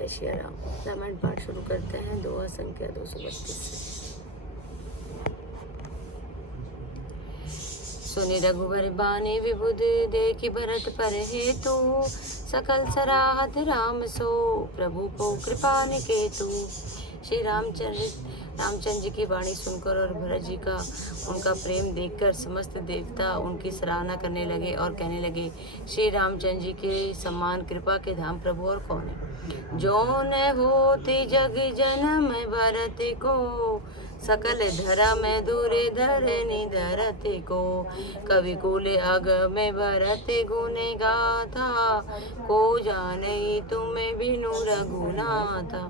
जय श्री राम। रामायण पाठ शुरू करते हैं। दोहा संख्या 232 से। सुनि रघुबर बानी विबुध देखि भरत पर हेतु सकल सराहत राम सो प्रभु को कृपा निकेतु। श्री रामचंद्र जी की वाणी सुनकर और भरत जी का उनका प्रेम देखकर समस्त देवता उनकी सराहना करने लगे और कहने लगे, श्री रामचंद्र जी के समान कृपा के धाम प्रभु और कौन है। जो न होती जग जन्म भरत को सकल धर्म दूरे धरनी धरत को। कवि कुल अग में भरत गुने गाथा को जानई तुम्हें बिनु रघुनाथा।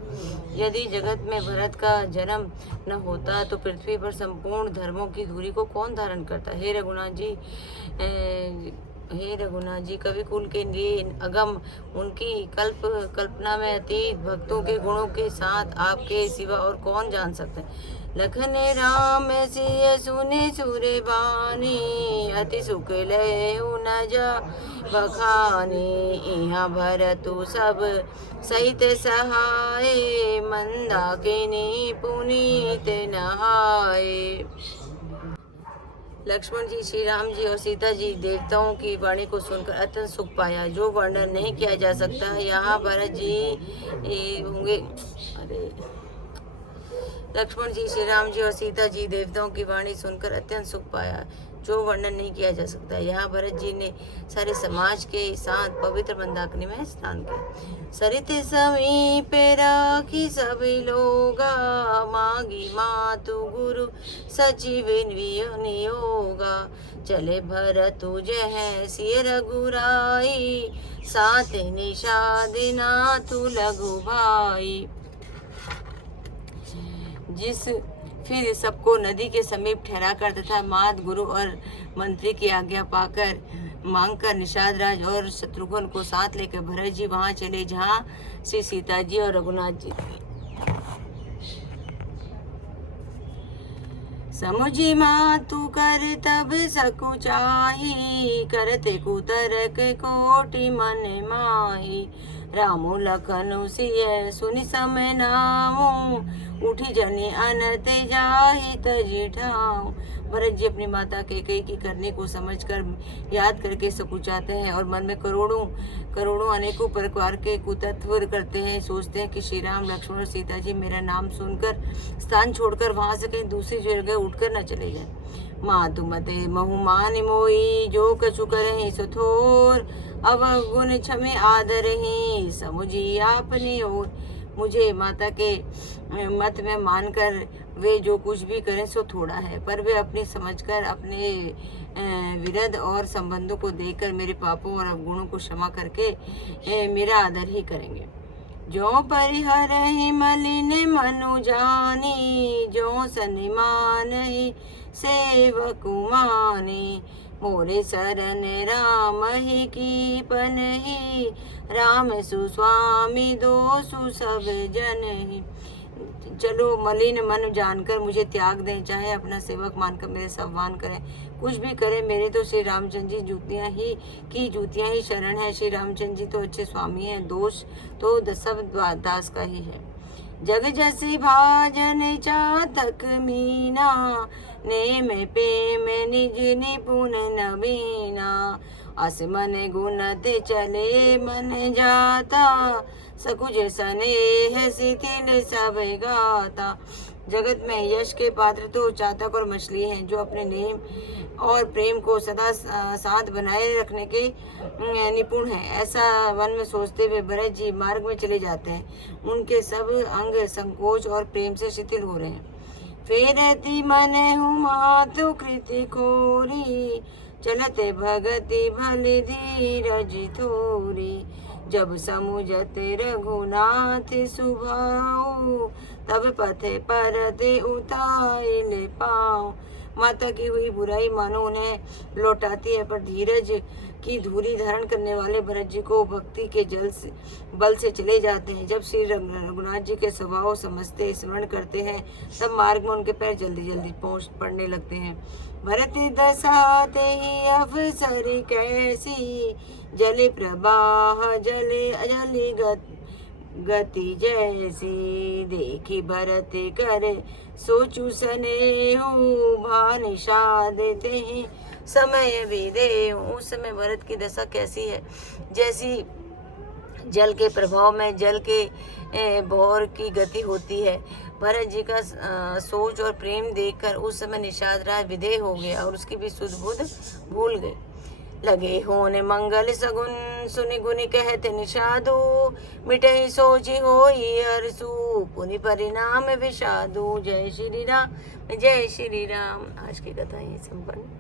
यदि जगत में भरत का जन्म न होता तो पृथ्वी पर संपूर्ण धर्मों की धूरी को कौन धारण करता। हे रघुनाथ जी कवि कुल के लिए अगम उनकी कल्पना में अतीत भक्तों के गुणों के साथ आपके सिवा और कौन जान सकते हैं। लखन राम सिय सुने सुरे बानी अति सुख लय न जा बखानी। इहाँ भरतु सब सहित सहाय मंदाकिनी पुनीत नहाए। लक्ष्मण जी, श्री राम जी और सीता जी देवताओं की वाणी को सुनकर अत्यंत सुख पाया जो वर्णन नहीं किया जा सकता। यहाँ भरत जी होंगे। लक्ष्मण जी, श्री राम जी और सीता जी देवताओं की वाणी सुनकर अत्यंत सुख पाया जो वर्णन नहीं किया जा सकता। यहाँ भरत जी ने सारे समाज के साथ पवित्र मंदाकिनी में स्नान किया। सरित समीप राखी सभी लोगा मांगी मातु गुरु सचिव नियोगा। चले भरत जह सिय रघुराई साथ निषाद नाथु लघु भाई। फिर सबको नदी के समीप ठहरा कर तथा मात गुरु और मंत्री की आज्ञा पाकर मांगकर निषाद राज और शत्रुघ्न को साथ लेकर भरत जी वहां चले जहां श्री सीता जी और रघुनाथ जी थे। समुझी मातु कर तब सकुचाही करते कुतरक कोटि मन माही। रामो लखनु सिय सुनि समय नामु उठी जनी अनत जाहि तजि ठाऊ। भरत जी अपनी माता कैकेयी की करने को समझकर याद करके सकुचाते हैं और मन में करोड़ों अनेकों प्रकार के कुतत्व करते हैं। सोचते हैं कि श्री राम लक्ष्मण और सीता जी मेरा नाम सुनकर स्थान छोड़कर वहां से कहीं दूसरी जगह उठकर न चले जाए। मातु मते बहुमान मोई जो कछु करहि सो थोर अवगुण क्षमे आदरहि समुझी आपनी ओर। मुझे माता के मत में मानकर वे जो कुछ भी करें सो थोड़ा है, पर वे अपनी समझकर अपने विरध और संबंधों को देखकर मेरे पापों और अवगुणों को क्षमा करके मेरा आदर ही करेंगे। जो परिहर ही मलिन मनु जानी जो सनिमान ही सेवक मानी। मोरे शरण राम ही कीपन ही राम सुस्वामी दोषु सब जन ही। चलो मलिन मन जानकर मुझे त्याग दें, चाहे अपना सेवक मानकर मेरे सम्मान करें, कुछ भी करें, मेरे तो श्री रामचंद्र जी जूतियां ही शरण है। श्री रामचंद्र जी तो अच्छे स्वामी हैं, दोष तो सब दास का ही है। जग जसी भाजन चातक मीना नेम प्रेम निज निपुण नवीना। अस मन गुणत चले मन जाता सकुज स्नेह शिथिल सब गाता। जगत में यश के पात्र तो चातक और मछली हैं जो अपने नेम और प्रेम को सदा साथ बनाए रखने के निपुण हैं। ऐसा मन में सोचते हुए भरत जी मार्ग में चले जाते हैं। उनके सब अंग संकोच और प्रेम से शिथिल हो रहे हैं। फेरती मन मातु कृति खोरी चलते भगति भल धीरज थोरी। जब समुझते रघुनाथ सुभाऊ तब पथे परते उताइले पाओ। माता की हुई बुराई मानो उन्हें लौटाती है, पर धीरज की धूरी धारण करने वाले भरत जी को भक्ति के बल से चले जाते हैं। जब श्री रघुनाथ जी के स्वभाव समझते स्मरण करते हैं तब मार्ग में उनके पैर जल्दी जल्दी पड़ने लगते हैं। भरत दशाते ही अवसर कैसी जल प्रवाह जले गति जैसी देखी भरत करे, सोचू सनेहू भा निषाद देहि, समय भी दे। उस समय भरत की दशा कैसी है, जैसी जल के प्रभाव में जल के भौर की गति होती है। भरत जी का सोच और प्रेम देखकर उस समय निषाद राज विधेय हो गया और उसकी भी सुध बुध भूल गए। लगे होने मंगल सगुन, सुनि गुनि कहते निषादु, मिटहि सोचि होई हरसु, पुनि परिणाम विषादु। जय श्री राम, जय श्री राम। आज की कथा यही संपन्न।